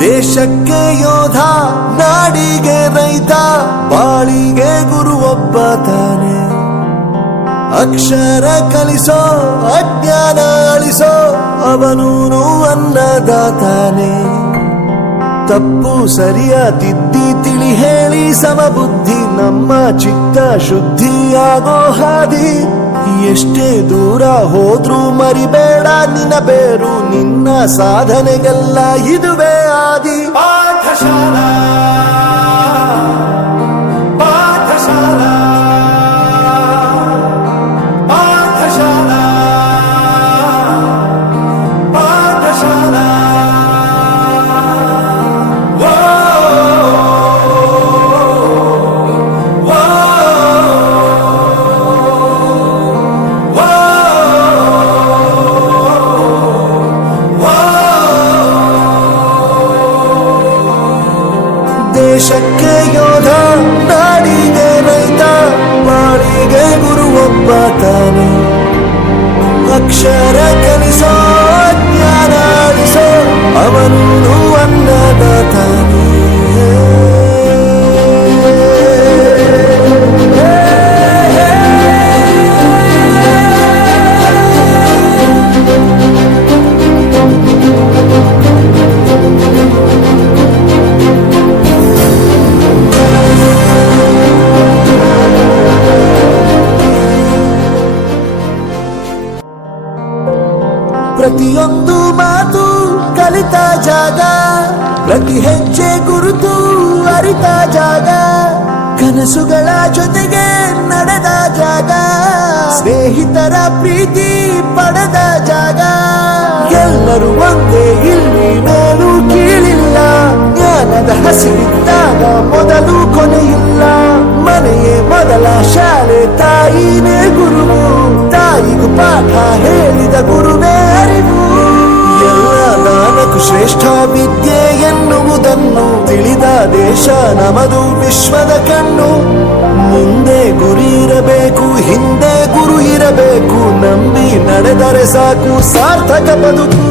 ದೇಶಕ್ಕೆ ಯೋಧ, ನಾಡಿಗೆ ರೈತ, ಬಾಳಿಗೆ ಗುರು ಒಬ್ಬ ತಾನೆ. ಅಕ್ಷರ ಕಲಿಸೋ, ಅಜ್ಞಾನ ಅಳಿಸೋ, ಅವನೂನು ಅನ್ನದಾತಾನೆ. ತಪ್ಪು ಸರಿಯ ತಿದ್ದಿ ತಿಳಿ ಹೇಳಿ ಸಮಬುದ್ಧಿ, ನಮ್ಮ ಚಿತ್ತ ಶುದ್ಧಿಯಾಗೋ ಹಾದಿ. ಎಷ್ಟೇ ದೂರ ಹೋದ್ರೂ ಮರಿಬೇಡ ನಿನ್ನ ಬೇರು, ನಿನ್ನ ಸಾಧನೆಗೆಲ್ಲ ಇದುವೇ ಆದಿ. ಪಾಠಶಾಲಾ ಪಾಠಶಾಲಾ ಪಾಠಶಾಲಾ ಪಾಠಶಾಲಾ. ದೇಶಕ್ಕೆ ಯೋಧ, ನಾಡಿಗೆ ರೈತ, ಬಾಳಿಗೆ ಗುರು ಒಬ್ಬ ತಾನೆ. ಅಕ್ಷರ ಕಲಿಸೋ, ಜ್ಞಾನ ಅಳಿಸೋ, ಅವನು ಅನ್ನದಾತಾನೆ. ಪ್ರತಿಯೊಂದು ಮಾತು ಕಲಿತ ಜಾಗ, ಪ್ರತಿ ಹೆಜ್ಜೆ ಗುರುತು ಅರಿತ ಜಾಗ, ಕನಸುಗಳ ಜೊತೆಗೆ ನಡೆದ ಜಾಗ, ಸ್ನೇಹಿತರ ಪ್ರೀತಿ ಪಡೆದ ಜಾಗ. ಎಲ್ಲರೂ ಒಂದೇ, ಇಲ್ಲಿ ಮೇಲೂ ಕೀಳಿಲ್ಲ, ಜ್ಞಾನದ ಹಸಿರಿದ್ದಾಗ ಮೊದಲು ಕೊನೆಯಿಲ್ಲ. ಮನೆಯೇ ಮೊದಲ ಶಾಲೆ, ತಾಯಿನೇ ಗುರುವು, ತಾಯಿಗೂ ಪಾಠ ಹೇಳಿದ ಗುರುವೇ ಅರಿವು. ಎಲ್ಲ ದಾನಕ್ಕೂ ಶ್ರೇಷ್ಠ ವಿದ್ಯೆ ಎನ್ನುವುದನ್ನು ತಿಳಿದ ದೇಶ ನಮದು, ವಿಶ್ವದ ಕಣ್ಣು. ಮುಂದೆ ಗುರಿ ಇರಬೇಕು, ಹಿಂದೆ ಗುರು ಇರಬೇಕು, ನಂಬಿ ನಡೆದರೆ ಸಾಕು ಸಾರ್ಥಕ ಬದುಕು.